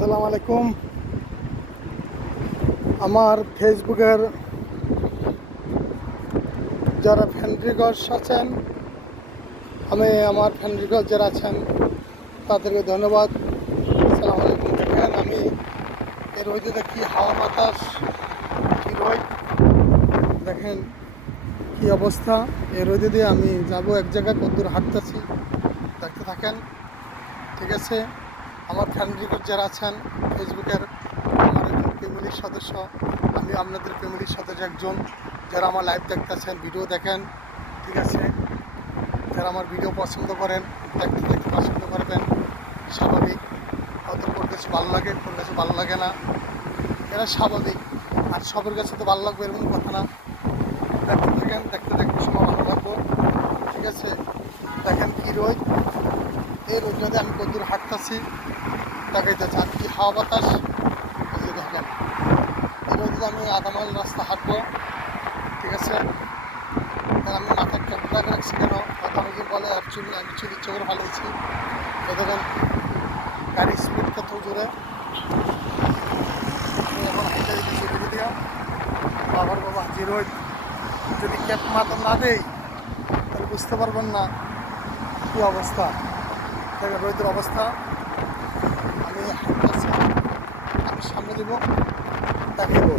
আসসালামু আলাইকুম। আমার ফেসবুকের যারা ফ্রেন্ড রিকোয়েস্ট আছেন, আমার ফ্রেন্ড রিকোয়েস্ট যারা আছেন তাদেরকে ধন্যবাদ। আসসালামু আলাইকুম। দেখেন আমি এর রোদে দেখি হাওয়া বাতাস, কি রোদ, দেখেন কি অবস্থা। এই রোদে দিয়ে আমি যাব এক জায়গায়, কতদূর হাঁটতেছি দেখতে থাকেন, ঠিক আছে। আমার ফ্রেন্ড রিকোয়েস্ট যারা আছেন ফেসবুকের, আমার একজন ফ্যামিলির সদস্য, আমি আপনাদের ফ্যামিলির সদস্য একজন, যারা আমার লাইভ দেখতেছেন, ভিডিও দেখেন, ঠিক আছে। যারা আমার ভিডিও পছন্দ করেন, দেখতে দেখতে পছন্দ করবেন, স্বাভাবিক। হয়তো কোন কিছু ভালো লাগে, কোন কিছু ভালো লাগে না, এটা স্বাভাবিক। আর সবার কাছে তো ভালো লাগবে এরকম কথা না। দেখতে থাকেন, দেখতে দেখতে সময় ভালো লাগবো, ঠিক আছে। দেখেন কি রোদ, এই রোদে আমি কতদূর হাঁটতেছি দেখাইতেছে, আর কি হাওয়া বাতাস। এই যে দেখেন এই রোদে আমি আধা মাইল রাস্তা হাঁটবো, ঠিক আছে। আমি মাথায় ক্যাপটা রাখছি কেন, হয়তো অনেকে বলে অ্যাকচুয়ালি আমি চুরি চোখে ভালোছি। তো দেখেন গাড়ির স্পিড কত জোরে, আমি এখন হাইটে দিচ্ছি রোদে দিয়ে। বাবার বাবা যে রোদ, যদি ক্যাপ মাথা না দেই তাহলে বুঝতে পারবেন না কী অবস্থা। দেখেন রোদের অবস্থা। আমি হাঁটতেছি, আমি সামনে দেবো, দেখাবো।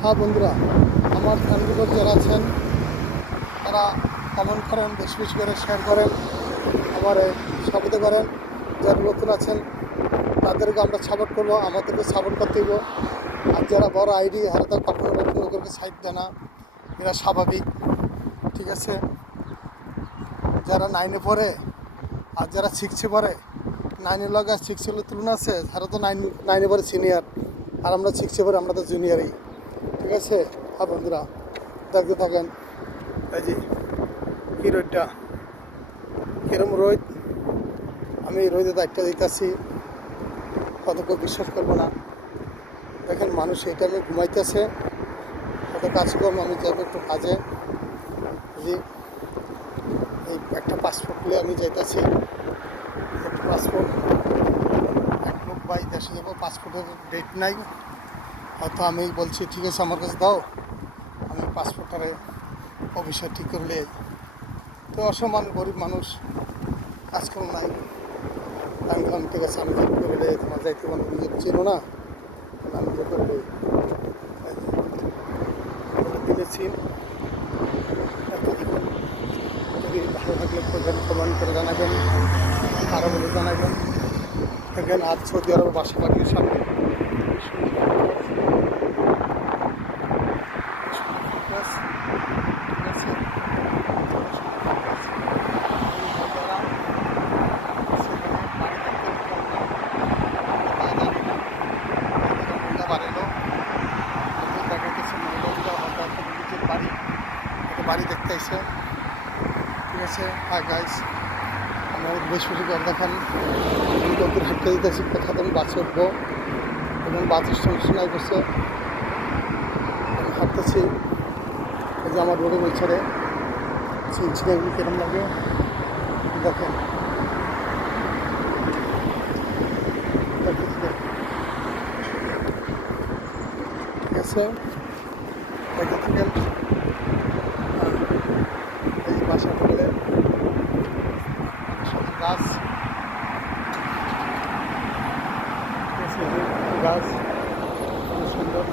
হ্যাঁ বন্ধুরা, আমার ফ্যামিলির যারা আছেন তারা কমেন্ট করেন, বেশি বেশি করে শেয়ার করেন, আমার সাপোর্ট করেন। যারা নতুন আছেন তাদেরকে আমরা সাপোর্ট করবো, আমাদেরকে সাপোর্ট করতে দেবো। আর যারা বড় আইডি হারা তার কখনো নতুন লোকেরকে সাইড দেয় না, এরা স্বাভাবিক, ঠিক আছে। যারা 9-এ পড়ে আর যারা 6-এ পড়ে, 9-এর লগে আর 6-এর তুলনা আছে। তারা তো 9-এ পড়ে সিনিয়র, আর আমরা 6-এ পড়ে, আমরা তো জুনিয়রই, ঠিক আছে। হ্যাঁ বন্ধুরা, দেখতে থাকেন। এই যে কী রোদটা, কিরম রোদ, আমি এই রোদে দায়িত্ব দিতেছি, কতক্ষণ বিশ্বাস করবো না। দেখেন মানুষ এই টাইমে ঘুমাইতেছে, কত কাজ করবো, আমি যাবো একটু কাজে। জি, এই একটা পাসপোর্ট নিয়ে আমি যাইতেছি, একটা পাসপোর্ট, এক লোক ভাই দেশে যাবো, পাসপোর্টের ডেট নাই। হয়তো আমি বলছি ঠিক আছে আমার কাছে দাও, আমি পাসপোর্টটারে অফিসে ঠিক করলে। তো অসমান গরিব মানুষ, কাজকর্ম নাই। আমি বললাম ঠিক আছে আমি জোর করে দেয়, তোমার যাইতে পারো, নিজের চিনো না, আমি জোর করে দেই দিয়েছি। যদি ভালো থাকলে করবেন, কমেন্ট করে জানাবেন, আরও বলে জানাবেন। দেখেন আর সৌদি আরবে বাসা বাড়ির সামনে বাড়ি দেখতে এসে, ঠিক আছে। হ্যাঁ গাইস, আমার বেশ বেশি করে দেখেন আমি কত হাঁটতে দিতেছি, কোথা আমি বাসে উঠবো এবং বাসের সমস্যা নাই করছে। আমি হাঁটতেছি, এই যে আমার রোডে বলছে চিনচিনাগুলি কিরম লাগে দেখেন। ঠিক আছে, দেখে থাকেন। এই বাসা করলে গাছ, গাছ খুব সুন্দর।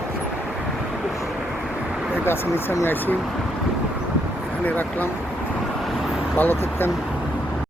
এই গাছের নিচে আমি আসি, এখানে রাখলাম। ভালো থাকতেন।